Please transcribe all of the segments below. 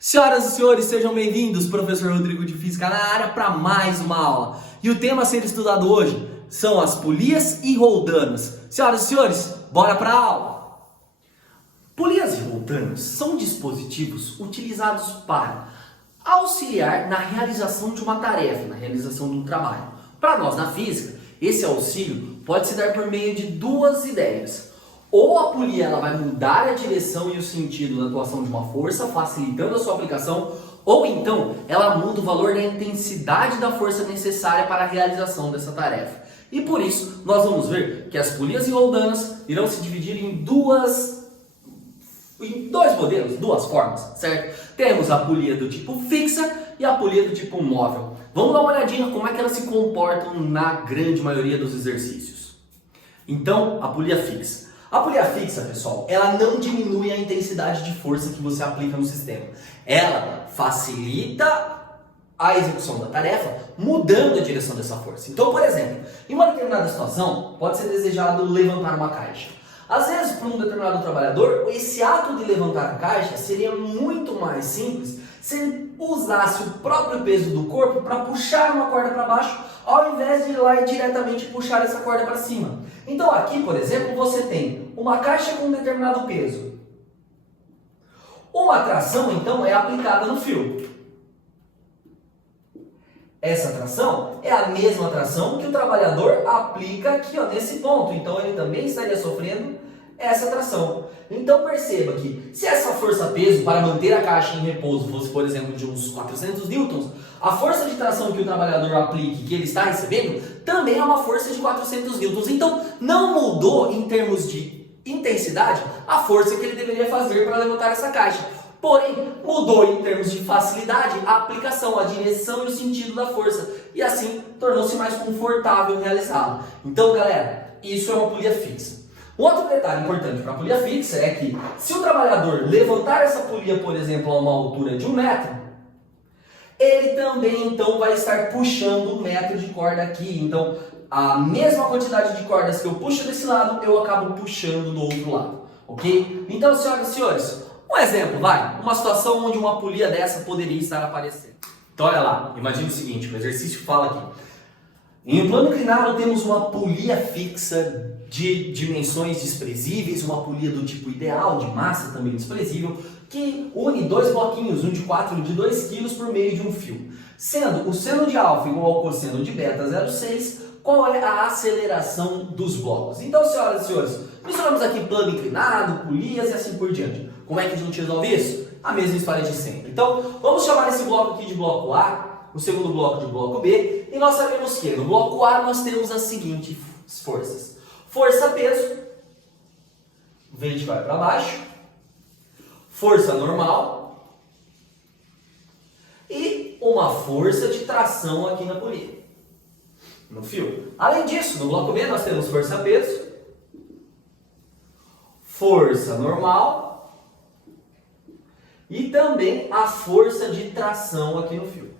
Senhoras e senhores, sejam bem-vindos, professor Rodrigo de Física na área para mais uma aula. E o tema a ser estudado hoje são as polias e roldanas. Senhoras e senhores, bora para a aula! Polias e roldanas são dispositivos utilizados para auxiliar na realização de uma tarefa, na realização de um trabalho. Para nós na física, esse auxílio pode se dar por meio de duas ideias. Ou a polia ela vai mudar a direção e o sentido da atuação de uma força, facilitando a sua aplicação, ou então ela muda o valor da intensidade da força necessária para a realização dessa tarefa. E por isso, nós vamos ver que as polias e roldanas irão se dividir em dois modelos, duas formas, certo? Temos a polia do tipo fixa e a polia do tipo móvel. Vamos dar uma olhadinha como é que elas se comportam na grande maioria dos exercícios. Então, a polia fixa. A polia fixa, pessoal, ela não diminui a intensidade de força que você aplica no sistema. Ela facilita a execução da tarefa, mudando a direção dessa força. Então, por exemplo, em uma determinada situação, pode ser desejado levantar uma caixa. Às vezes, para um determinado trabalhador, esse ato de levantar a caixa seria muito mais simples se ele usasse o próprio peso do corpo para puxar uma corda para baixo, ao invés de ir lá e diretamente puxar essa corda para cima. Então aqui, por exemplo, você tem uma caixa com um determinado peso. Uma tração, então, é aplicada no fio. Essa tração é a mesma tração que o trabalhador aplica aqui, ó, nesse ponto. Então ele também estaria sofrendo essa tração. Então perceba que se essa força-peso para manter a caixa em repouso fosse, por exemplo, de uns 400 newtons, a força de tração que o trabalhador aplique, que ele está recebendo, também é uma força de 400 newtons. Então não mudou em termos de intensidade a força que ele deveria fazer para levantar essa caixa. Porém, mudou em termos de facilidade a aplicação, a direção e o sentido da força. E assim, tornou-se mais confortável realizá-lo. Então, galera, isso é uma polia fixa. Um outro detalhe importante para a polia fixa é que, se o trabalhador levantar essa polia, por exemplo, a uma altura de 1 metro, ele também, então, vai estar puxando 1 metro de corda aqui. Então, a mesma quantidade de cordas que eu puxo desse lado, eu acabo puxando do outro lado. Ok? Então, senhoras e senhores, um exemplo, vai. Uma situação onde uma polia dessa poderia estar aparecendo. Então, olha lá. Imagine o seguinte, o exercício fala aqui. Em um plano inclinado, temos uma polia fixa de dimensões desprezíveis, uma polia do tipo ideal, de massa também desprezível, que une dois bloquinhos, um de 4 e um de 2 kg por meio de um fio. Sendo o seno de alfa igual ao cosseno de beta 0,6, qual é a aceleração dos blocos? Então, senhoras e senhores, misturamos aqui plano inclinado, polias e assim por diante. Como é que a gente resolve isso? A mesma história de sempre. Então, vamos chamar esse bloco aqui de bloco A, o segundo bloco de bloco B, e nós sabemos que no bloco A nós temos as seguintes forças. Força-peso, o verde vai para baixo, força normal e uma força de tração aqui na polia, no fio. Além disso, no bloco B nós temos força-peso, força normal e também a força de tração aqui no fio.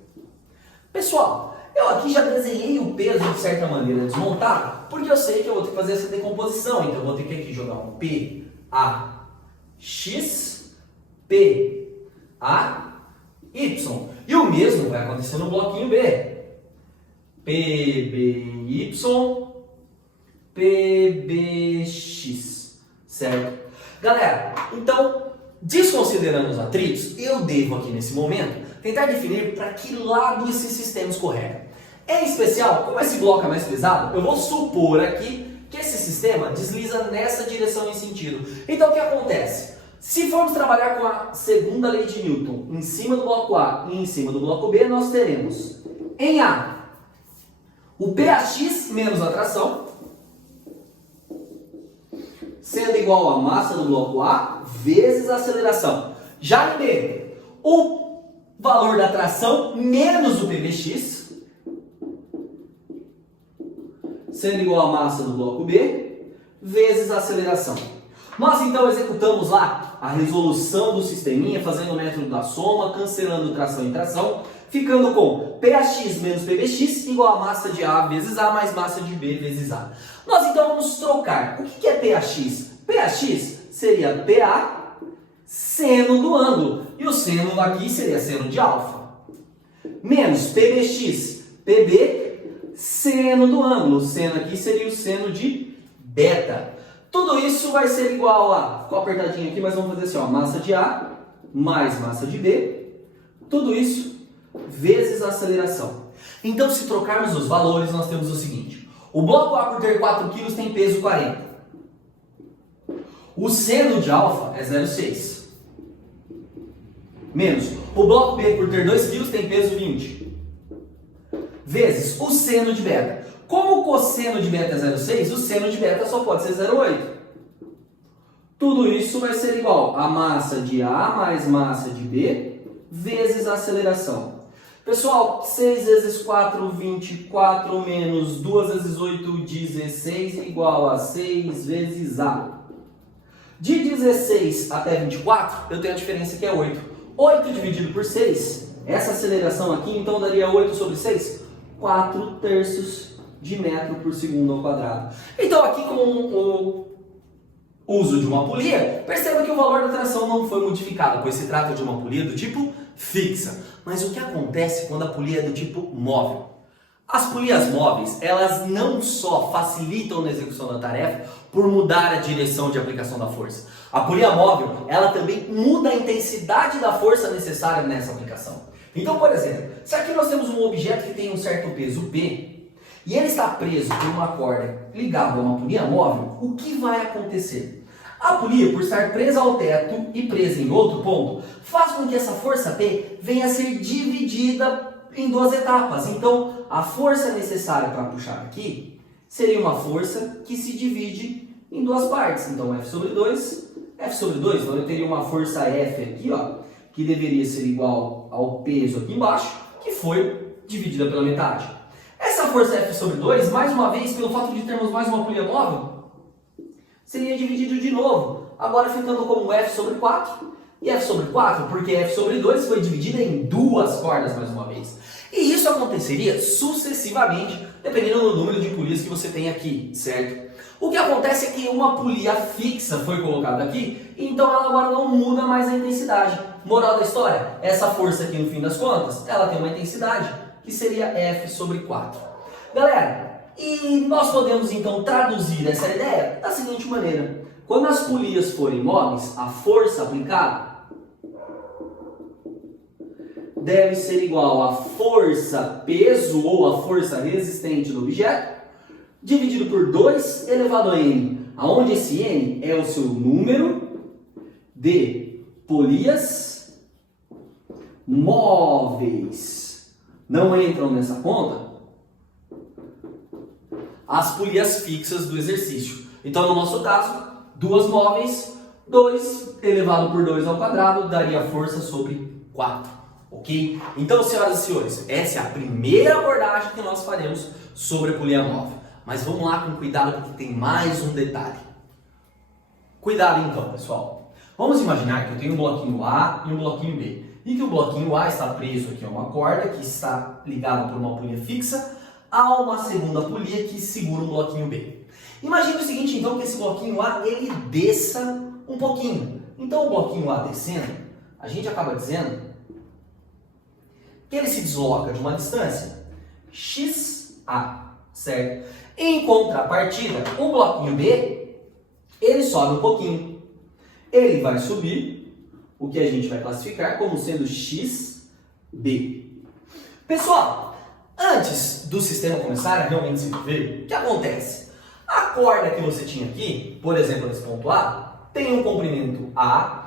Pessoal, eu aqui já desenhei o peso de certa maneira desmontado, porque eu sei que eu vou ter que fazer essa decomposição. Então eu vou ter que aqui jogar um PAX, PAY. E o mesmo vai acontecer no bloquinho B. PBY, PBX. Certo? Galera, então, desconsiderando os atritos, eu devo aqui nesse momento tentar definir para que lado esse sistema escorrega. Em especial, como esse bloco é mais pesado, eu vou supor aqui que esse sistema desliza nessa direção e sentido. Então o que acontece? Se formos trabalhar com a segunda lei de Newton em cima do bloco A e em cima do bloco B, nós teremos em A o PAX menos a tração, sendo igual a massa do bloco A vezes a aceleração. Já em B, o valor da tração menos o PBX, sendo igual a massa do bloco B, vezes a aceleração. Nós então executamos lá a resolução do sisteminha, fazendo o método da soma, cancelando tração e tração, ficando com PAX menos PBX igual a massa de A vezes A mais massa de B vezes A. Nós então vamos trocar. O que é PAX? PAX seria PA seno do ângulo. E o seno aqui seria seno de alfa. Menos PBx, PB, seno do ângulo. O seno aqui seria o seno de beta. Tudo isso vai ser igual a, ficou apertadinho aqui, mas vamos fazer assim, ó, massa de A mais massa de B. Tudo isso vezes a aceleração. Então, se trocarmos os valores, nós temos o seguinte. O bloco A, por ter 4 kg, tem peso 40. O seno de alfa é 0,6. Menos o bloco B, por ter 2 kg, tem peso 20. Vezes o seno de beta. Como o cosseno de beta é 0,6, o seno de beta só pode ser 0,8. Tudo isso vai ser igual a massa de A mais massa de B vezes a aceleração. Pessoal, 6 vezes 4, 24, menos 2 vezes 8, 16, igual a 6 vezes A. De 16 até 24, eu tenho a diferença que é 8. 8 dividido por 6, essa aceleração aqui, então daria 8 sobre 6, 4 terços de metro por segundo ao quadrado. Então aqui com o uso de uma polia, perceba que o valor da tração não foi modificado, pois se trata de uma polia do tipo fixa. Mas o que acontece quando a polia é do tipo móvel? As polias móveis, elas não só facilitam na execução da tarefa por mudar a direção de aplicação da força. A polia móvel, ela também muda a intensidade da força necessária nessa aplicação. Então, por exemplo, se aqui nós temos um objeto que tem um certo peso P, e ele está preso por uma corda ligada a uma polia móvel, o que vai acontecer? A polia, por estar presa ao teto e presa em outro ponto, faz com que essa força P venha a ser dividida em duas etapas. Então, a força necessária para puxar aqui seria uma força que se divide em duas partes. Então, F sobre 2, então eu teria uma força F aqui, ó, que deveria ser igual ao peso aqui embaixo, que foi dividida pela metade. Essa força F sobre 2, mais uma vez, pelo fato de termos mais uma polia móvel, seria dividido de novo, agora ficando como F sobre 4 e F sobre 4, porque F sobre 2 foi dividida em duas cordas mais uma vez. E isso aconteceria sucessivamente, dependendo do número de polias que você tem aqui, certo? O que acontece é que uma polia fixa foi colocada aqui, então ela agora não muda mais a intensidade. Moral da história, essa força aqui no fim das contas, ela tem uma intensidade, que seria F sobre 4. Galera, e nós podemos então traduzir essa ideia da seguinte maneira. Quando as polias forem móveis, a força aplicada deve ser igual à força peso ou a força resistente do objeto, dividido por 2 elevado a n, onde esse n é o seu número de polias móveis. Não entram nessa conta as polias fixas do exercício. Então, no nosso caso, duas móveis, 2 elevado por 2 ao quadrado, daria força sobre 4. Ok? Então, senhoras e senhores, essa é a primeira abordagem que nós faremos sobre a polia móvel. Mas vamos lá com cuidado, porque tem mais um detalhe. Cuidado então, pessoal. Vamos imaginar que eu tenho um bloquinho A e um bloquinho B. E que o bloquinho A está preso aqui a uma corda que está ligada por uma polia fixa a uma segunda polia que segura o bloquinho B. Imagine o seguinte, então, que esse bloquinho A ele desça um pouquinho. Então, o bloquinho A descendo, a gente acaba dizendo que ele se desloca de uma distância XA, certo? Em contrapartida, o bloquinho B, ele sobe um pouquinho. Ele vai subir o que a gente vai classificar como sendo XB. Pessoal, antes do sistema começar a realmente se mover, o que acontece? A corda que você tinha aqui, por exemplo, nesse ponto A, tem um comprimento A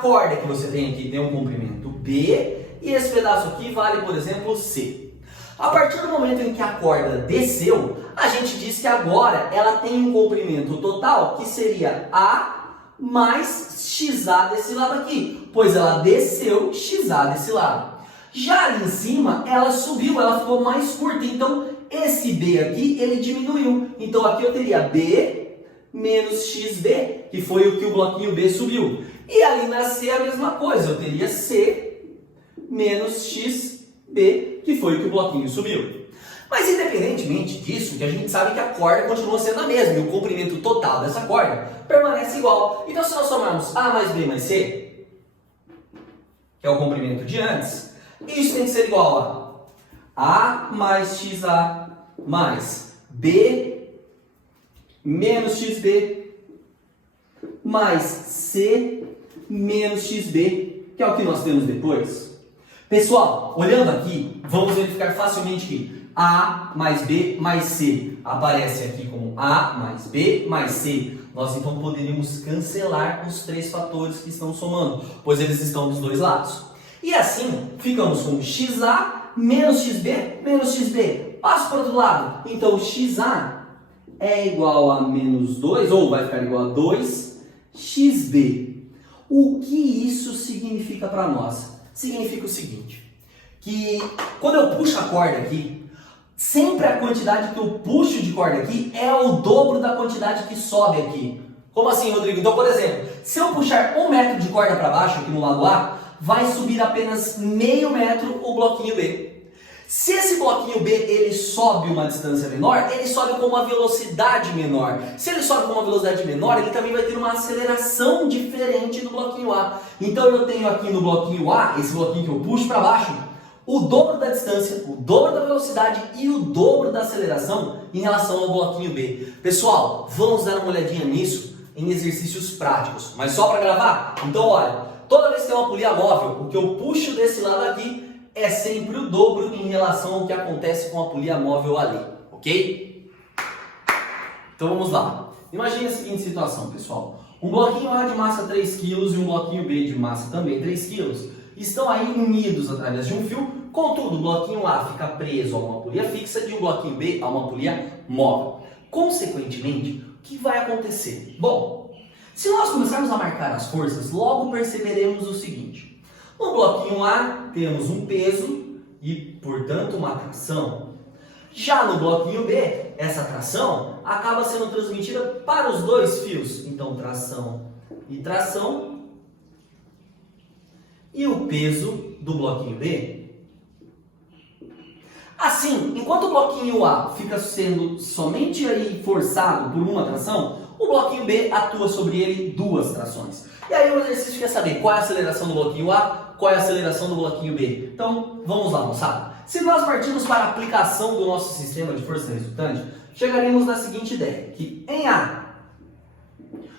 corda que você tem aqui tem um comprimento B, e esse pedaço aqui vale, por exemplo, C. A partir do momento em que a corda desceu, a gente diz que agora ela tem um comprimento total que seria A mais XA desse lado aqui, pois ela desceu XA desse lado. Já ali em cima, ela subiu, ela ficou mais curta, então esse B aqui, ele diminuiu. Então aqui eu teria B menos XB, que foi o que o bloquinho B subiu. E ali na C a mesma coisa, eu teria C menos XB, que foi o que o bloquinho subiu. Mas independentemente disso, que a gente sabe que a corda continua sendo a mesma, e o comprimento total dessa corda permanece igual. Então se nós somarmos A mais B mais C, que é o comprimento de antes, isso tem que ser igual a mais XA mais B menos XB mais C menos XB, que é o que nós temos depois. Pessoal, olhando aqui, vamos verificar facilmente que A mais B mais C aparece aqui como A mais B mais C. Nós então poderíamos cancelar os três fatores que estão somando, pois eles estão dos dois lados. E assim, ficamos com XA menos XB menos XB. Passo para o outro lado. Então, XA é igual a menos 2, ou vai ficar igual a 2XB. O que isso significa para nós? Significa o seguinte, que quando eu puxo a corda aqui, sempre a quantidade que eu puxo de corda aqui é o dobro da quantidade que sobe aqui. Como assim, Rodrigo? Então, por exemplo, se eu puxar 1 metro de corda para baixo aqui no lado A, vai subir apenas meio metro o bloquinho B. Se esse bloquinho B ele sobe uma distância menor, ele sobe com uma velocidade menor. Se ele sobe com uma velocidade menor, ele também vai ter uma aceleração diferente do bloquinho A. Então eu tenho aqui no bloquinho A, esse bloquinho que eu puxo para baixo, o dobro da distância, o dobro da velocidade e o dobro da aceleração em relação ao bloquinho B. Pessoal, vamos dar uma olhadinha nisso em exercícios práticos. Mas só para gravar? Então olha, toda vez que tem uma polia móvel, o que eu puxo desse lado aqui é sempre o dobro em relação ao que acontece com a polia móvel ali, ok? Então vamos lá. Imagine a seguinte situação, pessoal. Um bloquinho A de massa 3 kg e um bloquinho B de massa também 3 kg estão aí unidos através de um fio, contudo o bloquinho A fica preso a uma polia fixa e o bloquinho B a uma polia móvel. Consequentemente, o que vai acontecer? Bom, se nós começarmos a marcar as forças, logo perceberemos o seguinte. No bloquinho A temos um peso e, portanto, uma tração. Já no bloquinho B, essa tração acaba sendo transmitida para os dois fios. Então, tração e tração. E o peso do bloquinho B. Assim, enquanto o bloquinho A fica sendo somente aí forçado por uma tração, o bloquinho B atua sobre ele duas trações. E aí o exercício quer saber qual é a aceleração do bloquinho A, qual é a aceleração do bloquinho B. Então, vamos lá, moçada. Se nós partirmos para a aplicação do nosso sistema de força resultante, chegaremos na seguinte ideia, que em A,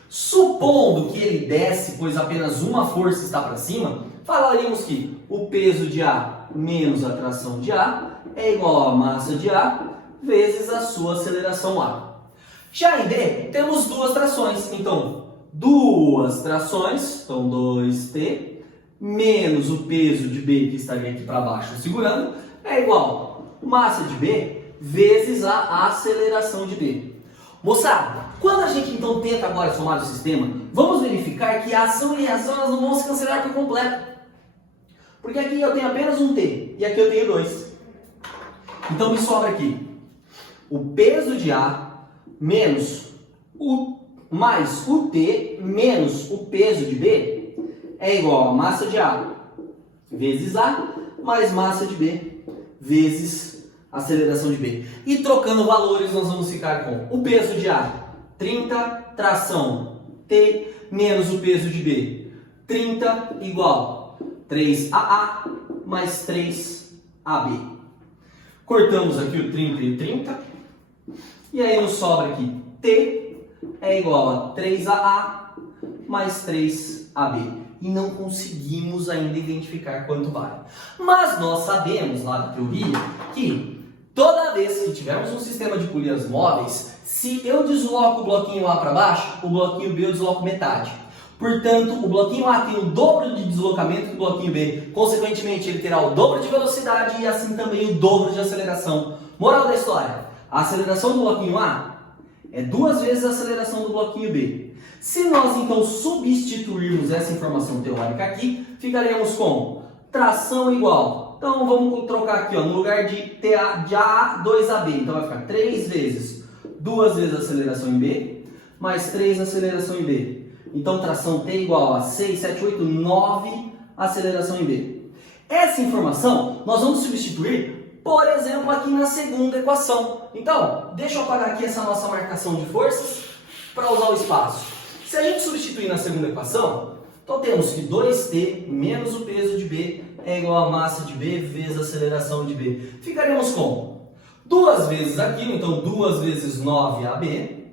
supondo que ele desce, pois apenas uma força está para cima, falaríamos que o peso de A menos a tração de A é igual a massa de A vezes a sua aceleração A. Já em B, temos duas trações, então duas trações, então 2T, menos o peso de B que estaria aqui para baixo segurando, é igual a massa de B vezes a aceleração de B. Moçada, quando a gente então tenta agora somar o sistema, vamos verificar que a ação e a reação elas não vão se cancelar por completo. Porque aqui eu tenho apenas um T e aqui eu tenho 2. Então me sobra aqui o peso de A menos mais o T menos o peso de B é igual a massa de A vezes A mais massa de B vezes aceleração de B. E trocando valores nós vamos ficar com o peso de A 30, tração T menos o peso de B 30 igual 3AA mais 3AB. Cortamos aqui o 30 e o 30 e aí nos sobra aqui T é igual a 3AA mais 3AB. E não conseguimos ainda identificar quanto vale. Mas nós sabemos lá da teoria que toda vez que tivermos um sistema de polias móveis, se eu desloco o bloquinho A para baixo, o bloquinho B eu desloco metade. Portanto, o bloquinho A tem o dobro de deslocamento que o bloquinho B. Consequentemente, ele terá o dobro de velocidade e assim também o dobro de aceleração. Moral da história, a aceleração do bloquinho A é 2 vezes a aceleração do bloquinho B. Se nós então substituirmos essa informação teórica aqui, ficaremos com tração igual. Então vamos trocar aqui, ó, no lugar de TA de AA, 2AB. Então vai ficar 3 vezes 2 vezes a aceleração em B, mais 3 aceleração em B. Então tração T igual a 6, 7, 8, 9 aceleração em B. Essa informação nós vamos substituir, por exemplo, aqui na segunda equação. Então, deixa eu apagar aqui essa nossa marcação de forças para usar o espaço. Se a gente substituir na segunda equação, então Então temos que 2t menos o peso de B é igual a massa de B vezes a aceleração de B. Ficaremos com 2 vezes aquilo, então 2 vezes 9AB,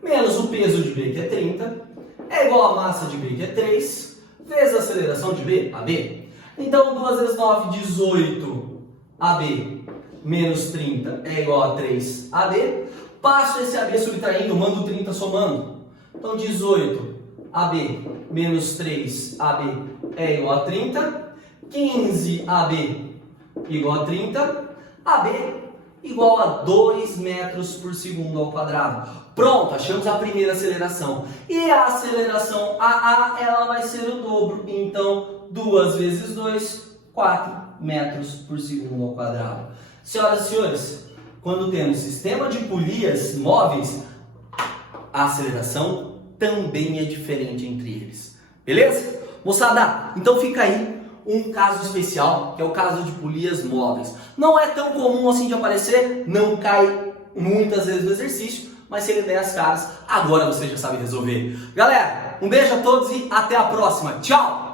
menos o peso de B, que é 30, é igual a massa de B, que é 3, vezes a aceleração de B, AB. Então 2 vezes 9, 18AB, menos 30 é igual a 3AB. Passo esse AB subtraindo, mando 30 somando. Então 18AB menos 3AB é igual a 30. 15AB igual a 30. AB igual a 2 metros por segundo ao quadrado. Pronto, achamos a primeira aceleração. E a aceleração AA, ela vai ser o dobro. Então 2 vezes 2, 4 metros por segundo ao quadrado. Senhoras e senhores, quando temos sistema de polias móveis, a aceleração também é diferente entre eles. Beleza? Moçada, então fica aí um caso especial, que é o caso de polias móveis. Não é tão comum assim de aparecer, não cai muitas vezes no exercício, mas se ele der as caras, agora você já sabe resolver. Galera, um beijo a todos e até a próxima. Tchau!